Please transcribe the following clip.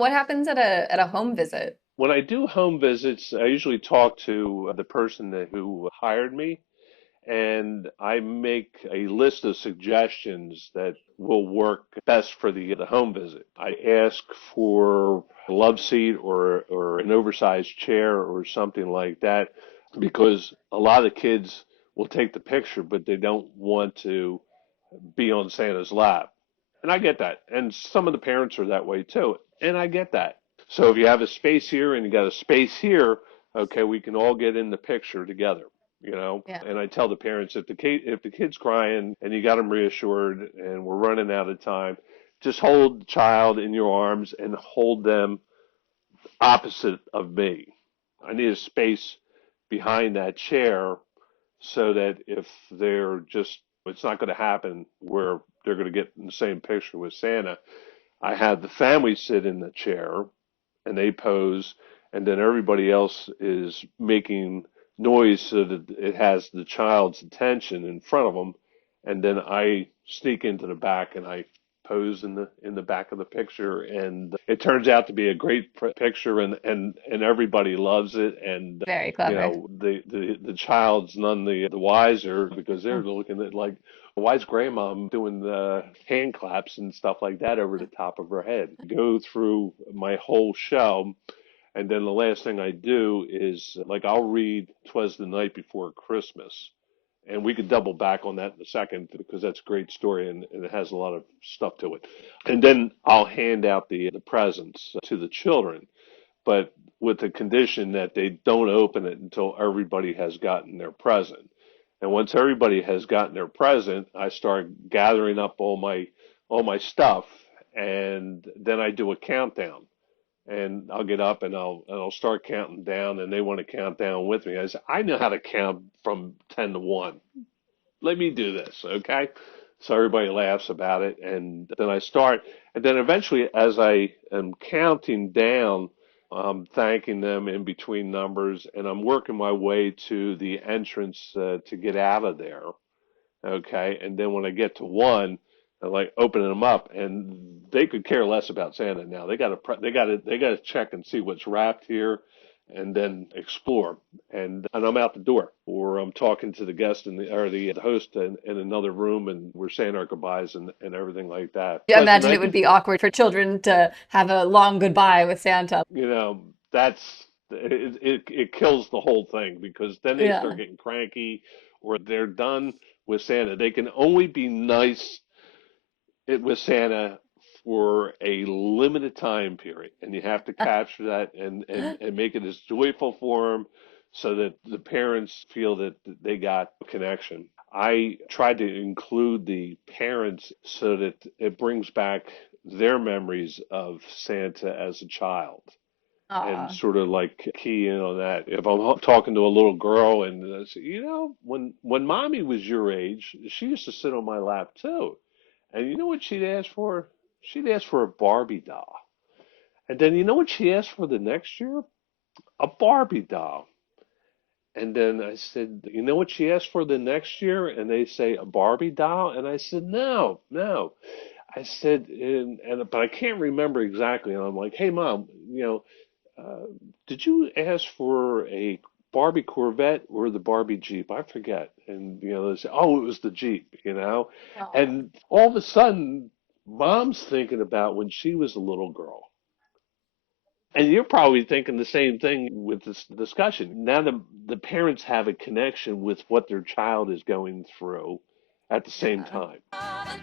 What happens at a home visit? When I do home visits, I usually talk to the person who hired me, and I make a list of suggestions that will work best for the home visit. I ask for a love seat or an oversized chair or something like that because a lot of kids will take the picture, but they don't want to be on Santa's lap. And I get that. And some of the parents are that way too. And I get that. So if you have a space here and you got a space here, okay, we can all get in the picture together, you know. Yeah. And I tell the parents if the kid's crying and you got them reassured and we're running out of time, just hold the child in your arms and hold them opposite of me. I need a space behind that chair so that if they're just, it's not going to happen where they're going to get in the same picture with Santa. I have the family sit in the chair and they pose, and then everybody else is making noise so that it has the child's attention in front of them, and then I sneak into the back and I pose in the back of the picture, and it turns out to be a great picture, and everybody loves it, and Very clever. the child's none the wiser because they're looking at like, why is grandma doing the hand claps and stuff like that over the top of her head? Go through my whole show, and then the last thing I do is like I'll read "Twas the Night Before Christmas," and we could double back on that in a second because that's a great story and it has a lot of stuff to it. And then I'll hand out the presents to the children, but with the condition that they don't open it until everybody has gotten their present. And once everybody has gotten their present, I start gathering up all my stuff, and then I do a countdown. And I'll get up and I'll start counting down, and they want to count down with me. I say, I know how to count from 10 to 1. Let me do this, okay? So everybody laughs about it, and then I start, and then eventually, as I am counting down, I'm thanking them in between numbers, and I'm working my way to the entrance to get out of there, okay? And then when I get to one, I like opening them up, and they could care less about Santa now. They got to check and see what's wrapped here, and then explore. And I'm out the door, or I'm talking to the guest the host in another room, and we're saying our goodbyes and everything like that. I Twas the imagine night it would be before, awkward for children to have a long goodbye with Santa. you know, that's it kills the whole thing because then they start Yeah. getting cranky or they're done with Santa. They can only be nice with Santa for a limited time period, and you have to capture that and make it as joyful for them so that the parents feel that they got a connection. I try to include the parents so that it brings back their memories of Santa as a child and Aw. sort of like key in on that. If I'm talking to a little girl and I say, when mommy was your age, she used to sit on my lap too. And you know what she'd ask for? She'd ask for a Barbie doll. And then you know what she asked for the next year? A Barbie doll. And then I said, you know what she asked for the next year? And they say a Barbie doll. And I said, no, no. I said, but I can't remember exactly. And I'm like, hey, mom, uh, did you ask for a Barbie Corvette or the Barbie Jeep? I forget. And they say, oh, it was the Jeep. Aw. And all of a sudden, mom's thinking about when she was a little girl. And you're probably thinking the same thing with this discussion. Now the parents have a connection with what their child is going through at the same Yeah. time.